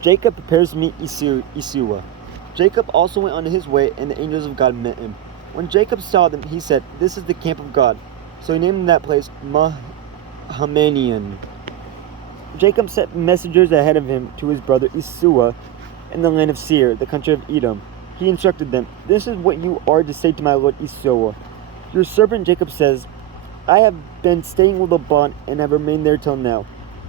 Jacob prepares to meet Esau. Jacob also went on his way, and the angels of God met him. When Jacob saw them, he said, "This is the camp of God." So he named that place Mahanaim. Jacob sent messengers ahead of him to his brother Esau in the land of Seir, the country of Edom. He instructed them, "This is what you are to say to my lord Esau. Your servant Jacob says, I have been staying with Laban and have remained there till now.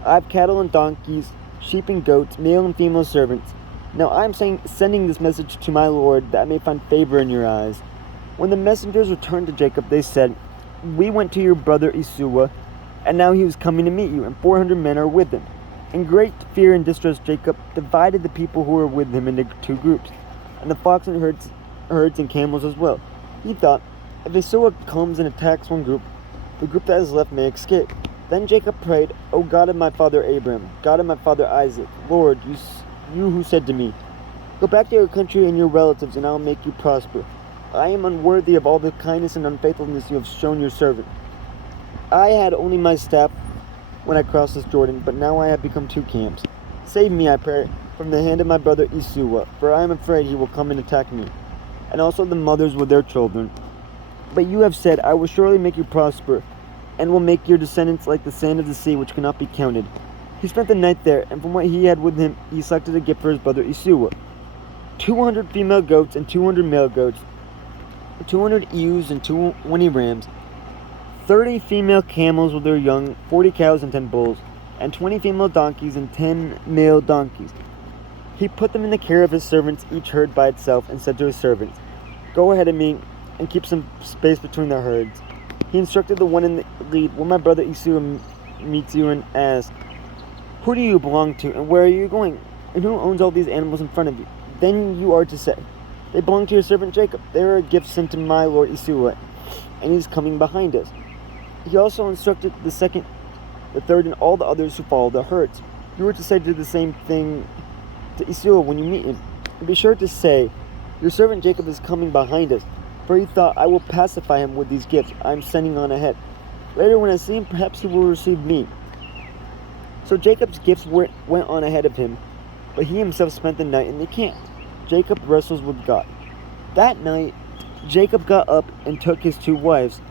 I have cattle and donkeys, sheep and goats, male and female servants. Now I am sending this message to my lord that I may find favor in your eyes." When the messengers returned to Jacob, they said, "We went to your brother Esau, and now he is coming to meet you, and 400 men are with him." In great fear and distress, Jacob divided the people who were with him into two groups, and the flocks and herds and camels as well. He thought, if Esau comes and attacks one group, the group that is left may escape. Then Jacob prayed, "O God of my father Abraham, God of my father Isaac, Lord, you who said to me, 'Go back to your country and your relatives, and I will make you prosper.' I am unworthy of all the kindness and unfaithfulness you have shown your servant. I had only my staff when I crossed this Jordan, but now I have become two camps. Save me, I pray, from the hand of my brother Esau, for I am afraid he will come and attack me, and also the mothers with their children. But you have said, I will surely make you prosper, and will make your descendants like the sand of the sea, which cannot be counted." He spent the night there, and from what he had with him, he selected a gift for his brother Esau: 200 female goats and 200 male goats, 200 ewes and 20 rams, 30 female camels with their young, 40 cows and 10 bulls, and 20 female donkeys and 10 male donkeys. He put them in the care of his servants, each herd by itself, and said to his servants, "Go ahead of me and keep some space between the herds." He instructed the one in the lead, "When my brother Esau meets you and asks, 'Who do you belong to, and where are you going, and who owns all these animals in front of you?' then you are to say, 'They belong to your servant Jacob. They are a gift sent to my lord Esau, and he is coming behind us.'" He also instructed the second, the third, and all the others who follow the herds. You are to say the same thing to Esau when you meet him. And be sure to say, "Your servant Jacob is coming behind us, for he thought, I will pacify him with these gifts I am sending on ahead. Later when I see him, perhaps he will receive me." So Jacob's gifts went on ahead of him, but he himself spent the night in the camp. Jacob wrestles with God. That night, Jacob got up and took his 2 wives,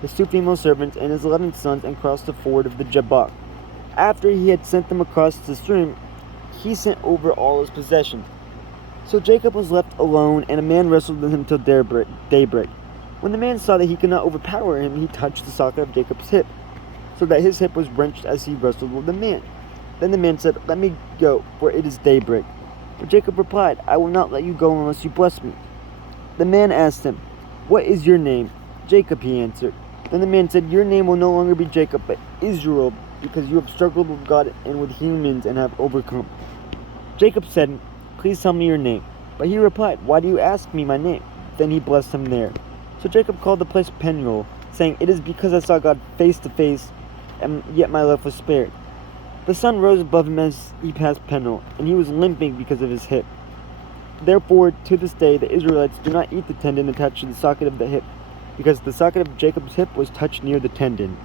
his 2 female servants, and his 11 sons, and crossed the ford of the Jabbok. After he had sent them across the stream, he sent over all his possessions. So Jacob was left alone, and a man wrestled with him till daybreak. When the man saw that he could not overpower him, he touched the socket of Jacob's hip, so that his hip was wrenched as he wrestled with the man. Then the man said, "Let me go, for it is daybreak." But Jacob replied, "I will not let you go unless you bless me." The man asked him, "What is your name?" "Jacob," he answered. Then the man said, "Your name will no longer be Jacob, but Israel, because you have struggled with God and with humans and have overcome." Jacob said, "Please tell me your name." But he replied, "Why do you ask me my name?" Then he blessed him there. So Jacob called the place Peniel, saying, "It is because I saw God face to face, and yet my life was spared." The sun rose above him as he passed Peniel, and he was limping because of his hip. Therefore, to this day, the Israelites do not eat the tendon attached to the socket of the hip, because the socket of Jacob's hip was touched near the tendon.